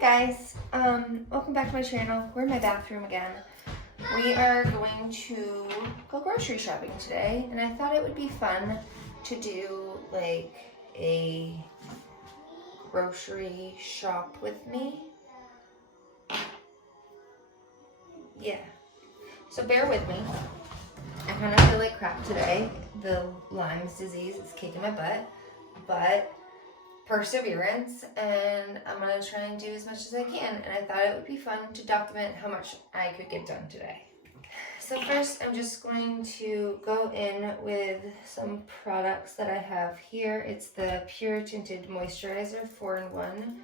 Guys, welcome back to my channel. We're in my bathroom again. We are going to go grocery shopping today, and I thought it would be fun to do like a grocery shop with me. Yeah, so bear with me. I kind of feel like crap today. The Lyme's disease is kicking my butt, but perseverance, and I'm gonna try and do as much as I can, and I thought it would be fun to document how much I could get done today. So first, I'm just going to go in with some products that I have here. It's the Pure Tinted Moisturizer 4-in-1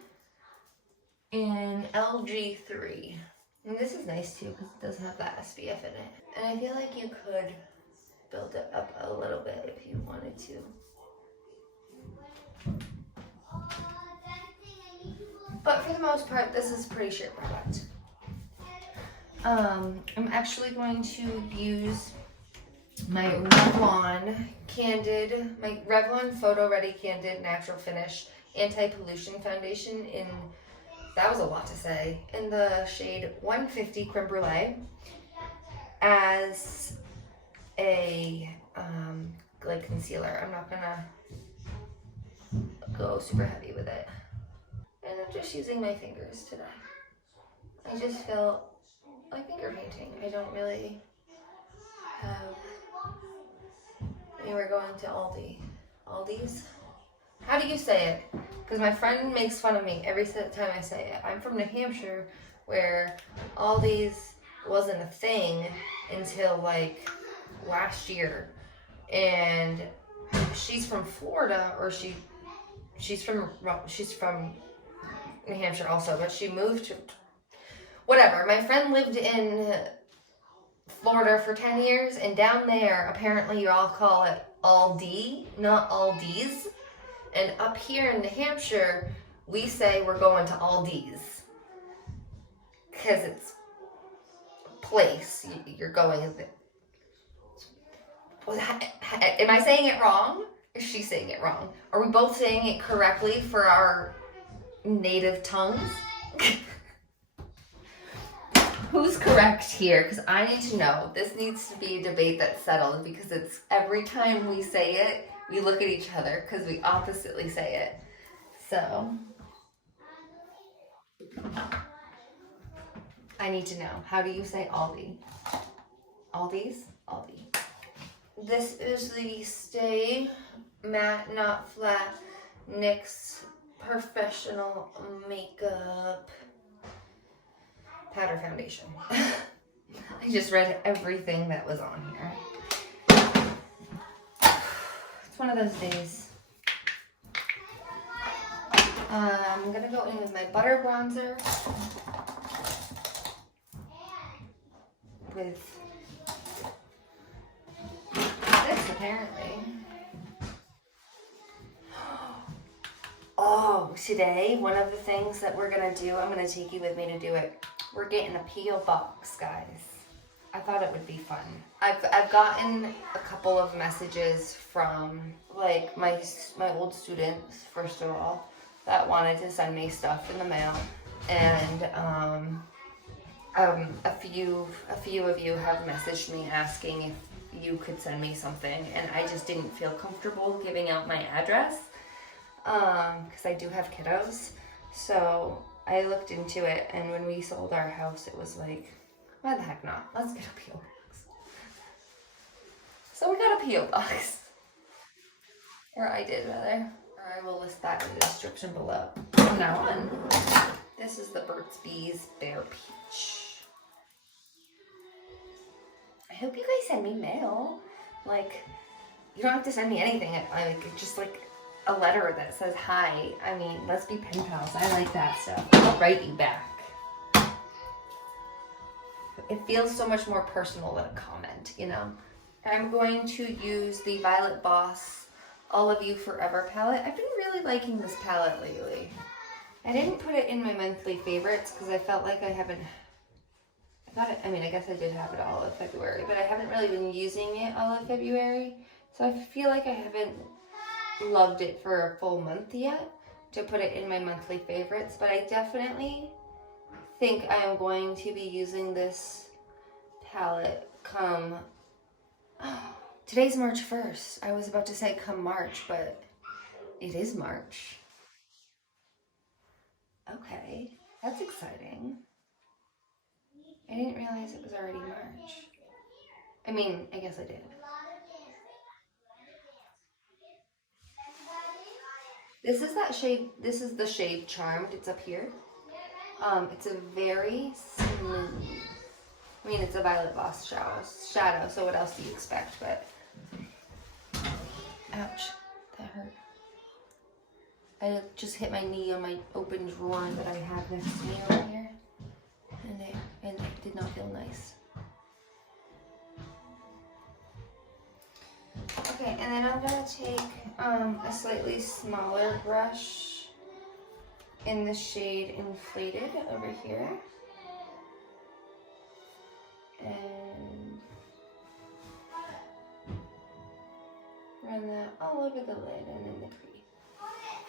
in LG3. And this is nice too because it does have that SPF in it. And I feel like you could build it up a little bit if you wanted to. But for the most part, this is a pretty sheer product. I'm actually going to use my Revlon Candid, my Revlon Photo Ready Candid Natural Finish Anti-Pollution Foundation in, that was a lot to say, in the shade 150 Creme Brulee as a like concealer. I'm not gonna go super heavy with it. And I'm just using my fingers today. I just feel like finger painting. I don't really have... We're going to Aldi. Aldi's? How do you say it? Because my friend makes fun of me every time I say it. I'm from New Hampshire, where Aldi's wasn't a thing until like last year. And she's from Florida, or she's from New Hampshire also, but she moved to, whatever. My friend lived in Florida for 10 years, and down there, apparently you all call it Aldi, not Aldi's. And up here in New Hampshire, we say we're going to Aldi's. Because it's a place you're going. Am I saying it wrong? Or is she saying it wrong? Are we both saying it correctly for our native tongues? Who's correct here? Because I need to know. This needs to be a debate that's settled, because it's every time we say it, we look at each other because we oppositely say it. So I need to know. How do you say Aldi? Aldi's? Aldi. This is the Stay Matte Not Flat NYX Professional Makeup Powder Foundation. I just read everything that was on here. It's one of those days. I'm gonna go in with my butter bronzer with this, apparently. Oh, today, one of the things that we're gonna do, I'm gonna take you with me to do it. We're getting a P.O. box, guys. I thought it would be fun. I've gotten a couple of messages from like my old students, first of all, that wanted to send me stuff in the mail, and a few of you have messaged me asking if you could send me something, and I just didn't feel comfortable giving out my address because I do have kiddos. So I looked into it, and when we sold our house, it was like, why the heck not? Let's get a P.O. box. So we got a P.O. box. Or I did, rather. Or I will list that in the description below from now on. This is the Burt's Bees Bear Peach. I hope you guys send me mail. Like, you don't have to send me anything. Like, just like a letter that says hi. I mean, let's be pen pals. I like that stuff. I'll write you back. It feels so much more personal than a comment, you know? I'm going to use the Violet Boss All of You Forever palette. I've been really liking this palette lately. I didn't put it in my monthly favorites because I felt like I guess I did have it all of February, but I haven't really been using it all of February. So I feel like I haven't loved it for a full month yet. to put it in my monthly favorites, but I definitely think I am going to be using this palette come, today's March 1st. I was about to say come March, but it is March. Okay, that's exciting. I didn't realize it was already March. I mean, I guess I did. This is that shade, this is the shade Charmed, it's up here. It's a very smooth, I mean, it's a Violet Voss shadow, so what else do you expect, but, ouch, that hurt. I just hit my knee on my open drawer that I have next to me over here, and it did not feel nice. Okay, and then I'm gonna take a slightly smaller brush in the shade Inflated over here, and run that all over the lid and in the crease.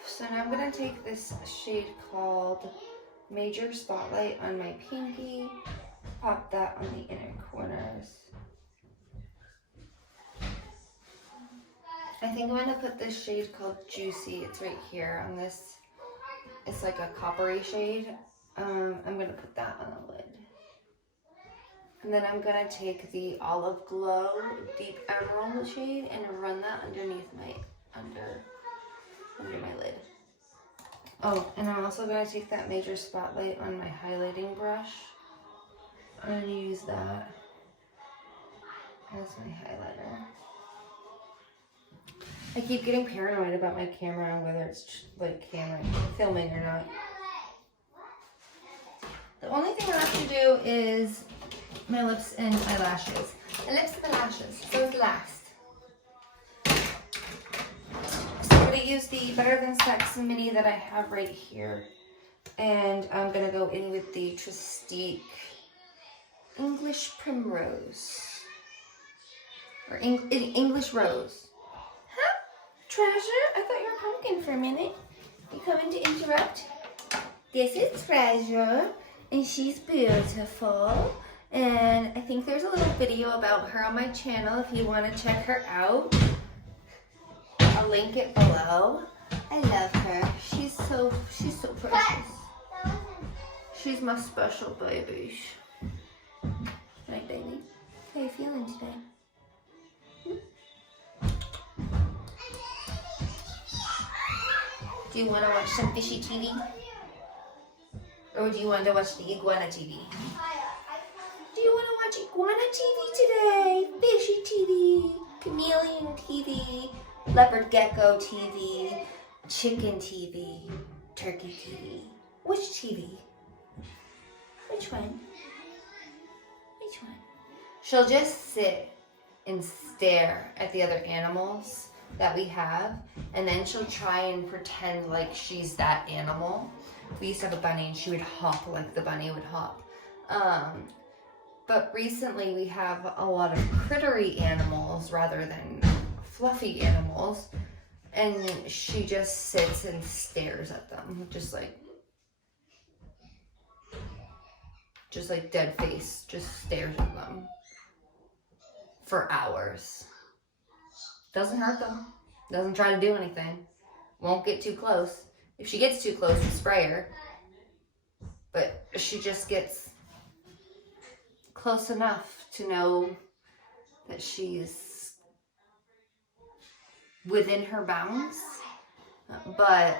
So now I'm gonna take this shade called Major Spotlight on my pinky, pop that on the inner corners. I think I'm gonna put this shade called Juicy. It's right here on this. It's like a coppery shade. I'm gonna put that on the lid. And then I'm gonna take the Olive Glow Deep Emerald shade and run that underneath my under my lid. Oh, and I'm also gonna take that Major Spotlight on my highlighting brush and use that as my highlighter. I keep getting paranoid about my camera and whether it's like filming or not. The only thing I have to do is my lips and eyelashes. My lips and lashes, those last. So I'm going to use the Better Than Sex mini that I have right here. And I'm going to go in with the Tristique English Primrose. Or English Rose. Treasure? I thought you were pumpkin for a minute. You coming to interrupt? This is Treasure, and she's beautiful. And I think there's a little video about her on my channel if you want to check her out. I'll link it below. I love her. She's so precious. She's my special baby. Right, baby? How you feeling today? Do you want to watch some fishy TV? Or do you want to watch the iguana TV? Do you want to watch iguana TV today? Fishy TV, chameleon TV, leopard gecko TV, chicken TV, turkey TV. Which TV? Which one? Which one? She'll just sit and stare at the other animals that we have, and then she'll try and pretend like she's that animal. We used to have a bunny and she would hop like the bunny would hop. But recently we have a lot of crittery animals rather than fluffy animals, and she just sits and stares at them, just like dead face, just stares at them for hours. Doesn't hurt them. Doesn't try to do anything. Won't get too close. If she gets too close, we spray her. But she just gets close enough to know that she's within her bounds. But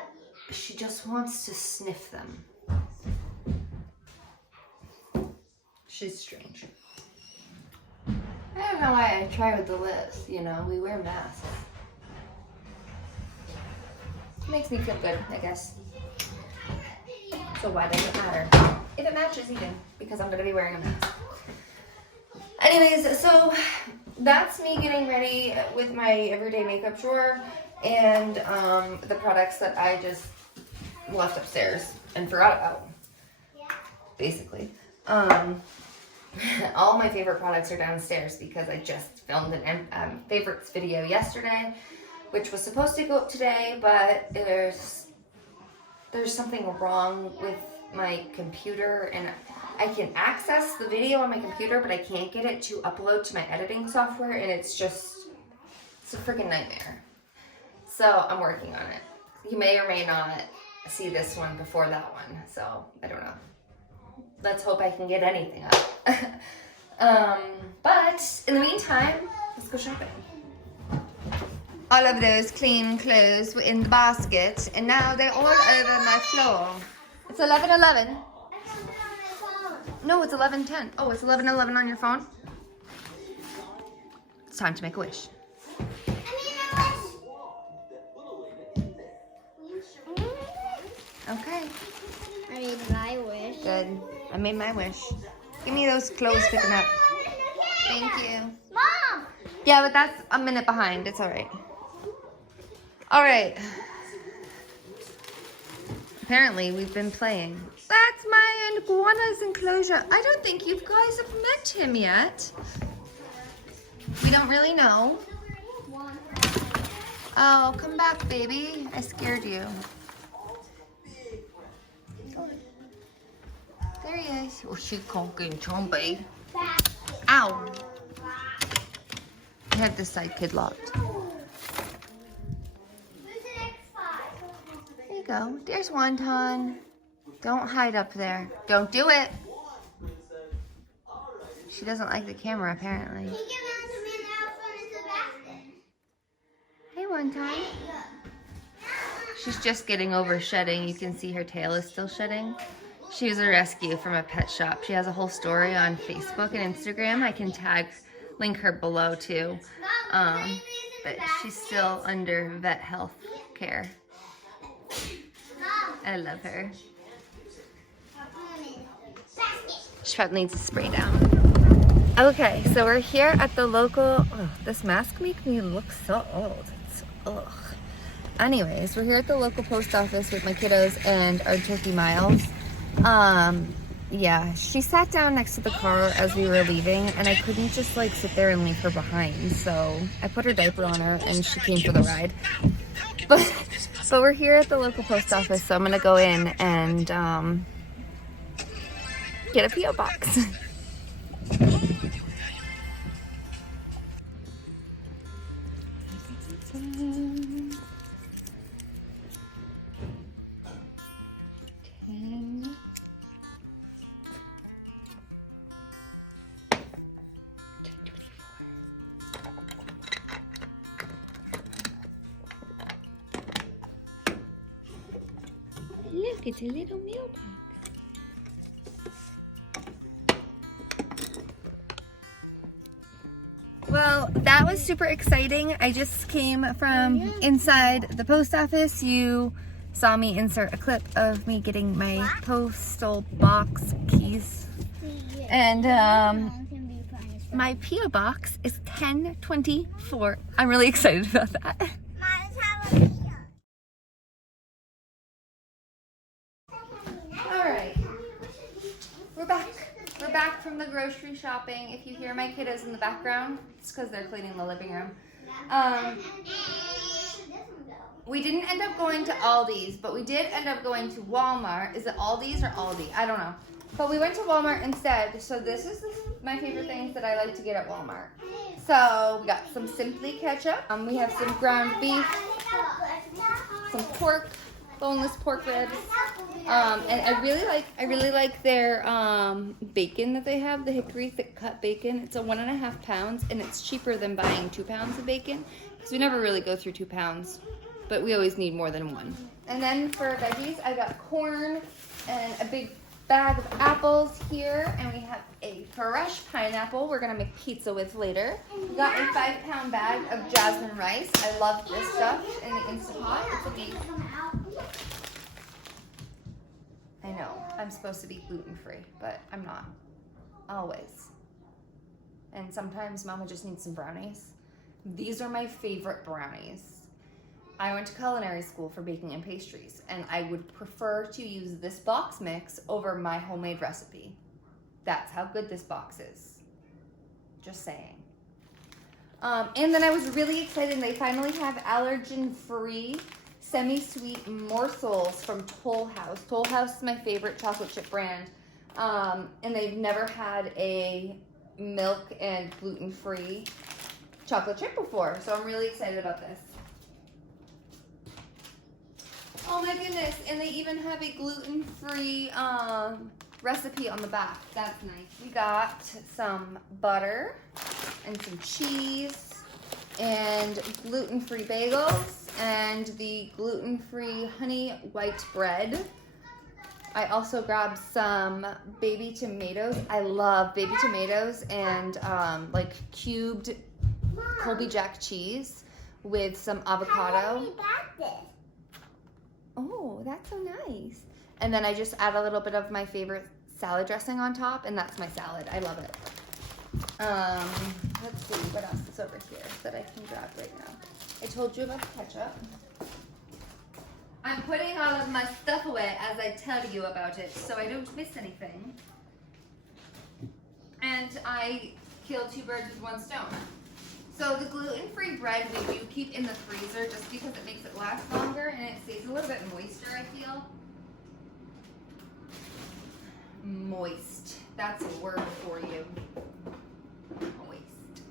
she just wants to sniff them. She's strange. I don't know why I try with the lips, you know, we wear masks. It makes me feel good, I guess. So why does it matter? If it matches even, because I'm going to be wearing a mask. Anyways, so that's me getting ready with my everyday makeup drawer and the products that I just left upstairs and forgot about, basically. All my favorite products are downstairs because I just filmed an favorites video yesterday, which was supposed to go up today, but there's there's something wrong with my computer, and I can access the video on my computer, but I can't get it to upload to my editing software, and it's a freaking nightmare. So I'm working on it. You may or may not see this one before that one, so I don't know. Let's hope I can get anything up. But in the meantime, let's go shopping. All of those clean clothes were in the basket, and now they're all over my floor. It's 11:11. No, it's 11:10. Oh, it's 11:11 on your phone? It's time to make a wish. Okay. I made my wish. Good. I made my wish. Give me those clothes picking up. Thank you. Mom! Yeah, but that's a minute behind. It's all right. All right. Apparently, we've been playing. That's my iguana's enclosure. I don't think you guys have met him yet. We don't really know. Oh, come back, baby. I scared you. There he is. Oh, she can't get in Chombay. Ow. I have this side kid locked. There you go. There's Wonton. Don't hide up there. Don't do it. She doesn't like the camera, apparently. Hey, Wonton. She's just getting over shedding. You can see her tail is still shedding. She was a rescue from a pet shop. She has a whole story on Facebook and Instagram. I can link her below too. But she's still under vet health care. I love her. She probably needs a spray down. Okay, so we're here at the local, oh, this mask makes me look so old. It's, ugh. Anyways, we're here at the local post office with my kiddos and our turkey Miles. Yeah, she sat down next to the car as we were leaving, and I couldn't just like sit there and leave her behind. So I put her diaper on her and she came for the ride. But we're here at the local post office, so I'm gonna go in and get a P.O. box. Look, it's a little mailbox. Well, that was super exciting. I just came from inside the post office. You saw me insert a clip of me getting my postal box keys. And my P.O. box is 1024. I'm really excited about that. Alright, we're back. We're back from the grocery shopping. If you hear my kiddos in the background, it's because they're cleaning the living room. We didn't end up going to Aldi's, but we did end up going to Walmart. Is it Aldi's or Aldi? I don't know. But we went to Walmart instead. So this is my favorite things that I like to get at Walmart. So we got some Simply ketchup. We have some ground beef, some pork, boneless pork ribs. And I really like their bacon that they have, the hickory thick cut bacon. It's a 1.5 pounds, and it's cheaper than buying 2 pounds of bacon because we never really go through 2 pounds, but we always need more than one. And then for veggies, I got corn and a big bag of apples here, and we have a fresh pineapple we're gonna make pizza with later. We got a 5-pound bag of jasmine rice. I love this stuff in the Instant Pot. It's a big. I know, I'm supposed to be gluten-free, but I'm not, always. And sometimes Mama just needs some brownies. These are my favorite brownies. I went to culinary school for baking and pastries, and I would prefer to use this box mix over my homemade recipe. That's how good this box is. Just saying. And then I was really excited, they finally have allergen-free semi-sweet morsels from Toll House. Toll House is my favorite chocolate chip brand. And they've never had a milk and gluten-free chocolate chip before. So I'm really excited about this. Oh my goodness, and they even have a gluten-free recipe on the back. That's nice. We got some butter and some cheese and gluten-free bagels and the gluten-free honey white bread. I also grabbed some baby tomatoes. I love baby tomatoes and like cubed Colby Jack cheese with some avocado. Oh, that's so nice. And then I just add a little bit of my favorite salad dressing on top, and that's my salad. I love it. Let's see what else is over here that I can grab right now. I told you about the ketchup. I'm putting all of my stuff away as I tell you about it, so I don't miss anything. And I kill 2 birds with 1 stone. So the gluten-free bread we do keep in the freezer just because it makes it last longer and it stays a little bit moister, I feel. Moist. That's a word for you. Moist.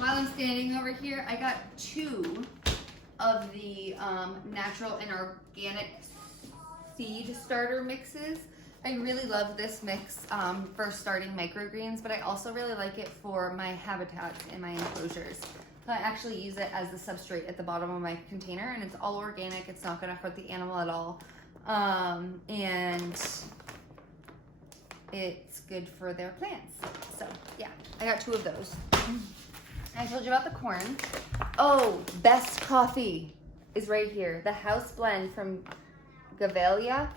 While I'm standing over here, I got 2 of the natural and organic seed starter mixes. I really love this mix for starting microgreens, but I also really like it for my habitats in my enclosures. So I actually use it as the substrate at the bottom of my container, and it's all organic. It's not gonna hurt the animal at all. And it's good for their plants. So yeah, I got 2 of those. I told you about the corn. Oh, best coffee is right here. The house blend from Gavalia.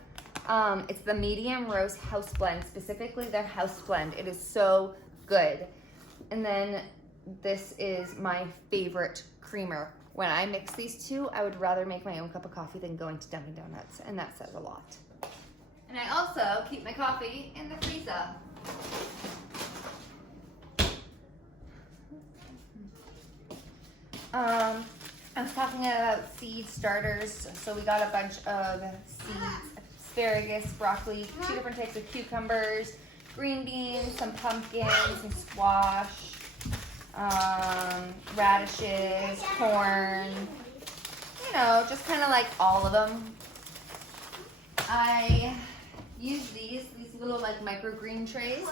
It's the medium roast house blend, specifically their house blend. It is so good. And then this is my favorite creamer. When I mix these 2, I would rather make my own cup of coffee than going to Dunkin' Donuts, and that says a lot. And I also keep my coffee in the freezer. I was talking about seed starters, so we got a bunch of seeds. Asparagus, broccoli, 2 different types of cucumbers, green beans, some pumpkins, some squash, radishes, corn, you know, just kind of like all of them. I use these little like microgreen trays,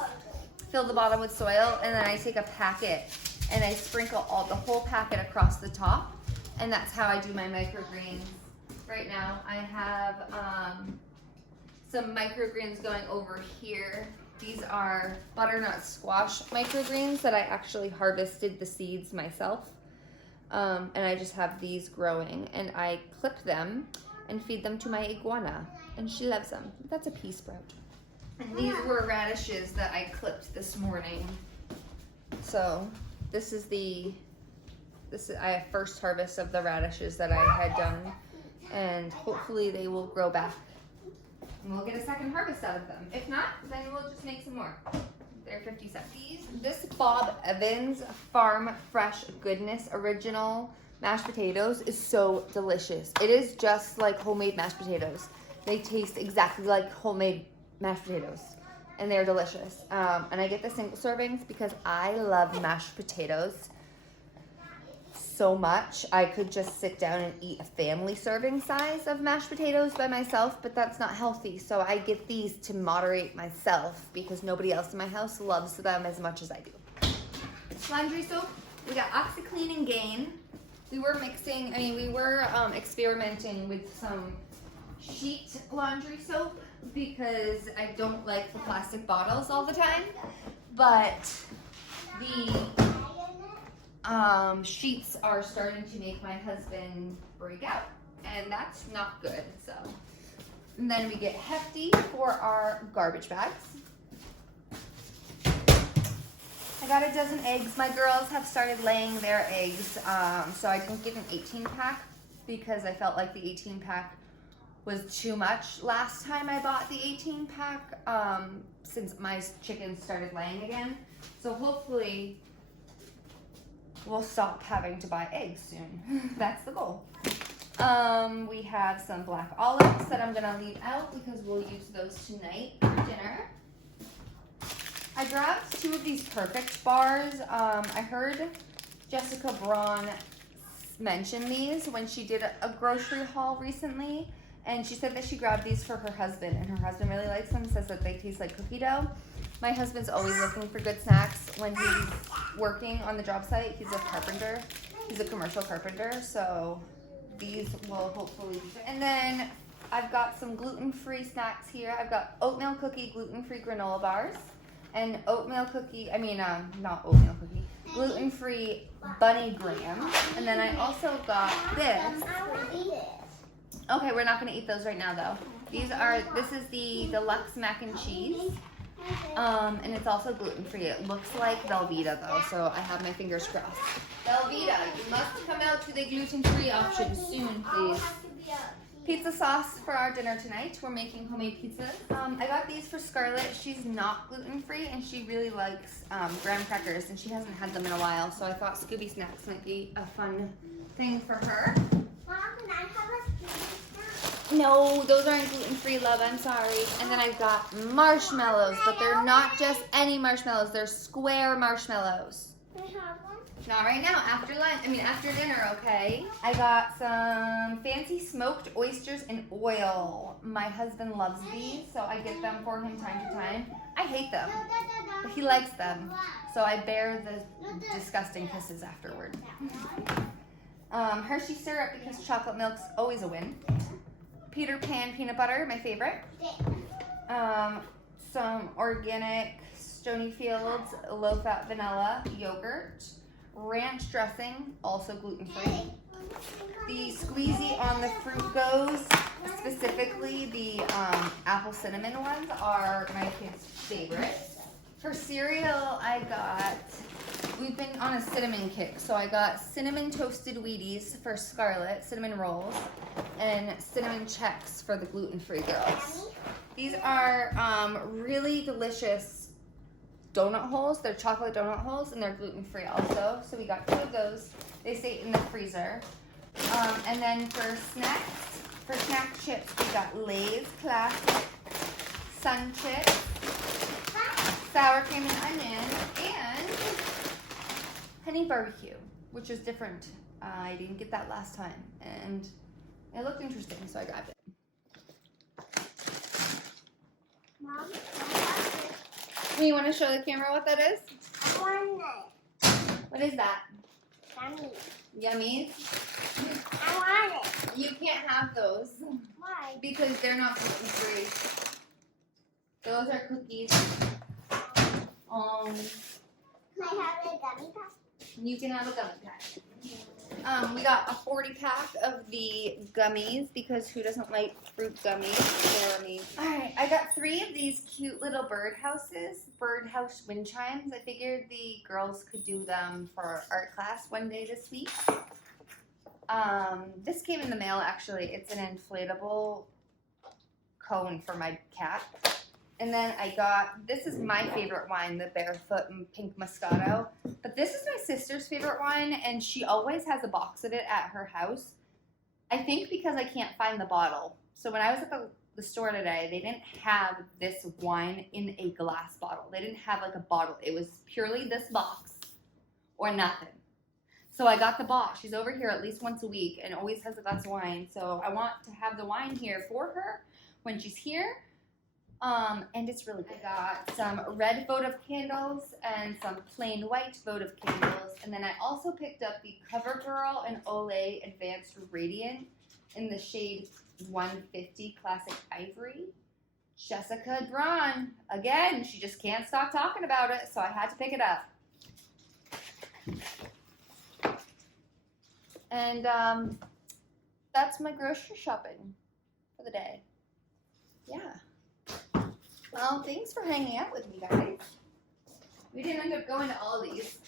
fill the bottom with soil, and then I take a packet and I sprinkle the whole packet across the top, and that's how I do my microgreens. Right now I have some microgreens going over here. These are butternut squash microgreens that I actually harvested the seeds myself. And I just have these growing, and I clip them and feed them to my iguana, and she loves them. That's a pea sprout. And these were radishes that I clipped this morning. So this is I first harvest of the radishes that I had done, and hopefully they will grow back. And we'll get a second harvest out of them. If not, then we'll just make some more. They're 50 cents. This Bob Evans Farm Fresh Goodness original mashed potatoes is so delicious. It is just like homemade mashed potatoes. They taste exactly like homemade mashed potatoes, and they're delicious. And I get the single servings because I love mashed potatoes so much. I could just sit down and eat a family serving size of mashed potatoes by myself, but that's not healthy. So I get these to moderate myself because nobody else in my house loves them as much as I do. Laundry soap, we got OxyClean and Gain. We were experimenting with some sheet laundry soap because I don't like the plastic bottles all the time, but the sheets are starting to make my husband break out, and that's not good. So, and then we get Hefty for our garbage bags. I got a dozen eggs. My girls have started laying their eggs, so I didn't get an 18-pack because I felt like the 18-pack was too much last time I bought the 18-pack, since my chickens started laying again. So hopefully we'll stop having to buy eggs soon. That's the goal. We have some black olives that I'm gonna leave out because we'll use those tonight for dinner. I grabbed 2 of these Perfect bars. I heard Jessica Braun mention these when she did a grocery haul recently, and she said that she grabbed these for her husband, and her husband really likes them, says that they taste like cookie dough. My husband's always looking for good snacks when he's working on the job site. He's a carpenter. He's a commercial carpenter, so these will hopefully be. And then I've got some gluten-free snacks here. I've got oatmeal cookie gluten-free granola bars and oatmeal cookie, not oatmeal cookie, gluten-free bunny graham. And then I also got this. Okay, we're not gonna eat those right now though. This is the deluxe mac and cheese. And it's also gluten-free. It looks like Velveeta though, so I have my fingers crossed. Velveeta, you must come out to the gluten-free option soon, please. Pizza sauce for our dinner tonight. We're making homemade pizzas. I got these for Scarlett. She's not gluten-free and she really likes graham crackers and she hasn't had them in a while, so I thought Scooby Snacks might be a fun thing for her. Mom, can I have a snack? No, those aren't gluten-free, love, I'm sorry. And then I've got marshmallows, but they're not just any marshmallows, they're square marshmallows. Can I have one? Not right now, after dinner, okay? I got some fancy smoked oysters in oil. My husband loves these, so I get them for him time to time. I hate them, but he likes them, so I bear the disgusting kisses afterward. Hershey syrup because chocolate milk's always a win. Peter Pan peanut butter, my favorite. Some organic Stonyfields low-fat vanilla yogurt. Ranch dressing, also gluten-free. The squeezy on the fruit goes, specifically the apple cinnamon ones are my kids' favorite. For cereal, we've been on a cinnamon kick, so I got cinnamon toasted Wheaties for Scarlett, cinnamon rolls, and cinnamon Chex for the gluten-free girls. These are really delicious donut holes. They're chocolate donut holes and they're gluten-free also. So we got 2 of those. They stay in the freezer. And then for snack chips, we got Lay's Classic, Sun Chips, sour cream and onion, and honey barbecue, which is different. I didn't get that last time, and it looked interesting, so I grabbed it. Mom, You want to show the camera what that is? I want it. What is that? Yummy. Yummies? I want it. You can't have those Why? because they're not gluten-free. Those are cookies. Can I have a gummy pack? You can have a gummy pack. We got a 40-pack of the gummies because who doesn't like fruit gummies? They're amazing. Alright, I got 3 of these cute little birdhouse wind chimes. I figured the girls could do them for art class one day this week. This came in the mail actually. It's an inflatable cone for my cat. And then I got, this is my favorite wine, the Barefoot and Pink Moscato. But this is my sister's favorite wine, and she always has a box of it at her house. I think because I can't find the bottle. So when I was at the store today, they didn't have this wine in a glass bottle. They didn't have like a bottle. It was purely this box or nothing. So I got the box. She's over here at least once a week and always has a glass of wine. So I want to have the wine here for her when she's here. And it's really good. I got some red votive candles and some plain white votive candles. And then I also picked up the CoverGirl and Olay Advanced Radiant in the shade 150 Classic Ivory. Jessica Braun. Again, she just can't stop talking about it, so I had to pick it up. And that's my grocery shopping for the day. Yeah. Well, thanks for hanging out with me, guys. We didn't end up going to Aldi's.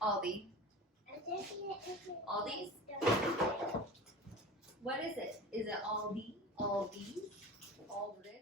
Aldi. Aldi's? What is it? Is it Aldi? Aldi? Aldi?